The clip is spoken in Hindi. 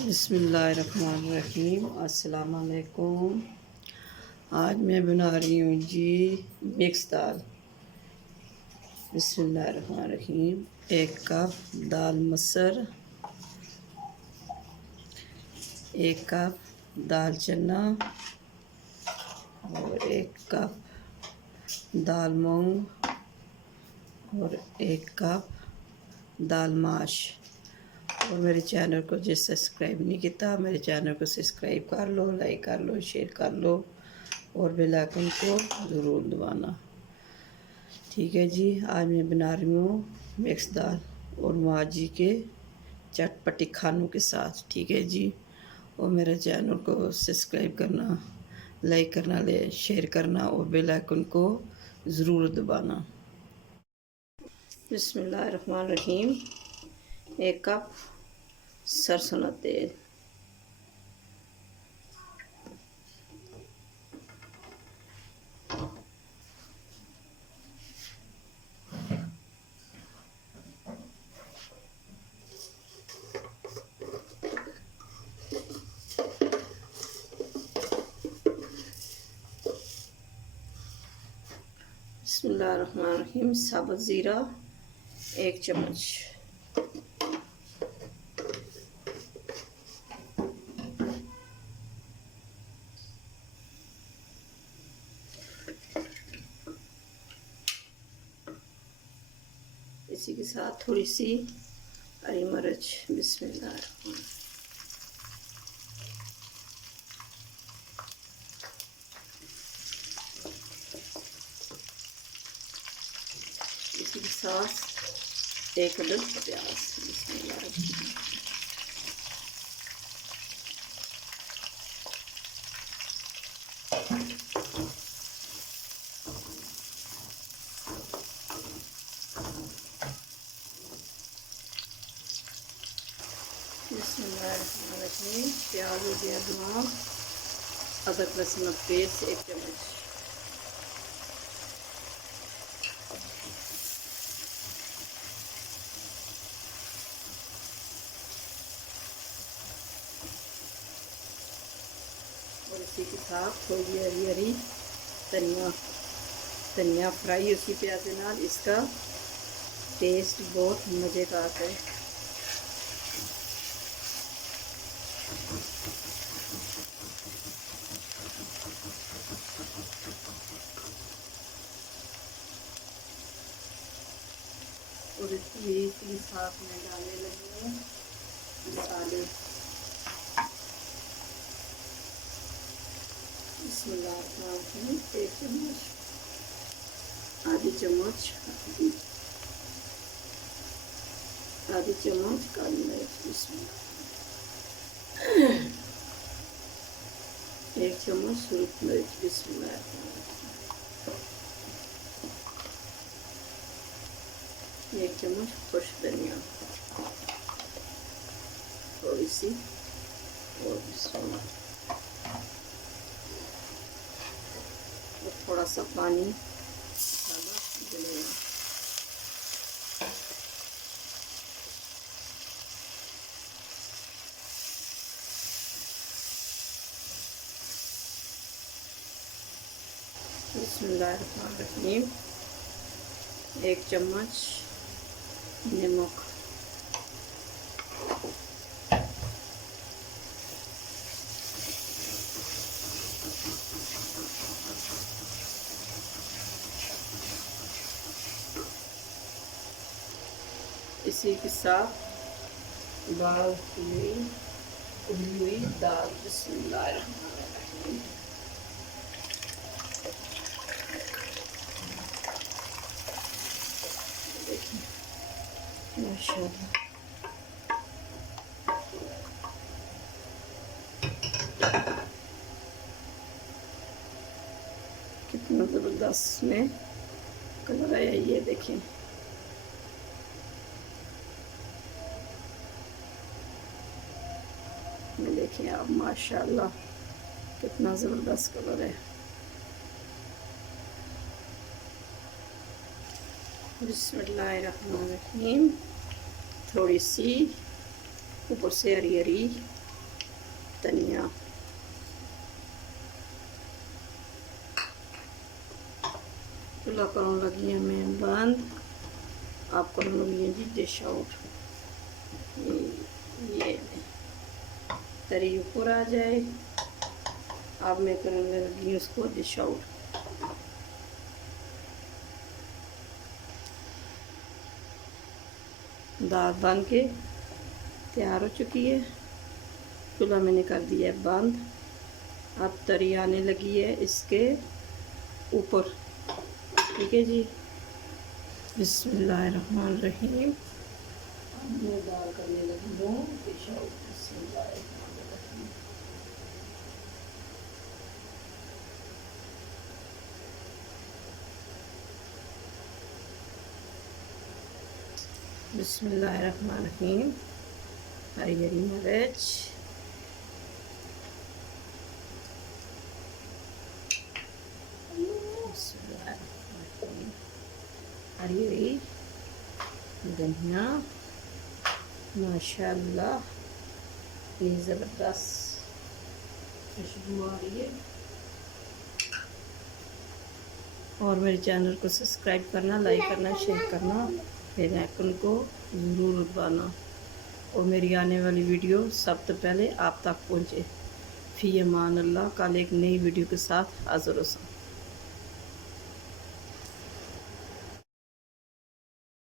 बिस्मिल्लाहिर्रहमानिर्रहीम। अस्सलाम वालेकुम। आज मैं बना रही हूँ जी मिक्स दाल। बिस्मिल्लाहिर्रहमानिर्रहीम। 1 कप दाल मसर, 1 कप दाल चना और 1 कप दाल मूंग और 1 कप दाल माश। और मेरे चैनल को जो सब्सक्राइब नहीं किया, मेरे चैनल को सब्सक्राइब कर लो, लाइक कर लो, शेयर कर लो और बेल आइकन को ज़रूर दबाना। ठीक है जी। आज मैं बना रही हूँ मिक्स दाल और माँ जी के चटपटी खानों के साथ। ठीक है जी। और मेरे चैनल को सब्सक्राइब करना, लाइक करना, शेयर करना और बेल आइकन को ज़रूर दबाना। बिस्मिल्लाहिर्रहमानिर्रहीम। 1 कप सरसों का तेल, बिस्मिल्लाहिर्रहमानिर्रहीम। साबुत ज़ीरा 1 चम्मच, इसी के साथ थोड़ी सी हरी मिर्च। बिस्मिल्लाहिर्रहमानिर्रहीम। इसी के साथ 1 अदद प्याज। बिस्मिल्लाहिर्रहमानिर्रहीम। बिस्मिल्लाहिर्रहमानिर्रहीम। प्याज हो गया ब्राउन। अदरक लहसुन पेस्ट 1 चम्मच, और इसी के साथ थोड़ी हरी हरी धनिया फ्राई उसी प्याज के नाल। इसका टेस्ट बहुत मज़े का आता है। और इसके साथ में डालने लगी हूँ मसाले। बिस्मिल्लाहिर्रहमानिर्रहीम। 1 चम्मच, आधी चम्मच काली मिर्च। बिस्मिल्लाह। 1 चम्मच सूरख मिर्च। बिस्मिल्लाह। 1 चम्मच खुश धनिया, थोड़ी सी और थोड़ा सा पानी मसाला डलेगा। बिस्मिल्लाहिर्रहमानिर्रहीम। 1 चम्मच नमक, इसी के साथ उबाल हुई दाल। बिस्मिल्लाहिर्रहमानिर्रहीम। देखिए माशाअल्लाह कितना ज़बरदस्त में कलर आया। ये देखें, देखें आप, माशाअल्लाह कितना ज़बरदस्त कलर है। बिस्मिल्लाहिर्रहमानिर्रहीम। थोड़ी सी ऊपर से हरी हरी धनिया, चूल्हा करूँ लगी है मैं बंद। आप करूँ लगी है जी डिश आउट। ये तरी ऊपर आ जाए, अब मैं करने लगी उसको डिश आउट। दाल बन के तैयार हो चुकी है, चूल्हा मैंने कर दिया है बंद। अब तरी आने लगी है इसके ऊपर, ठीक है जी। बिस्मिल्लाहिर्रहमानिर्रहीम। अब मैं दाल करने लगी हूँ डिश आउट। बिस्मिल्लाहिर्रहमानिर्रहीम। बिस्मिल्लाहिर्रहमानिर्रहीम। हरी हरी मिर्च, हरी हरी धनिया, माशाल्लाह ये ज़बरदस्त खुशबू आ रही है। और मेरे चैनल को सब्सक्राइब करना, लाइक करना, शेयर करना, बेल आइकन को ज़रूर दबाना और मेरी आने वाली वीडियो सबसे पहले आप तक पहुँचे। फ़ी अमान अल्लाह। कल एक नई वीडियो के साथ हाज़िर हो।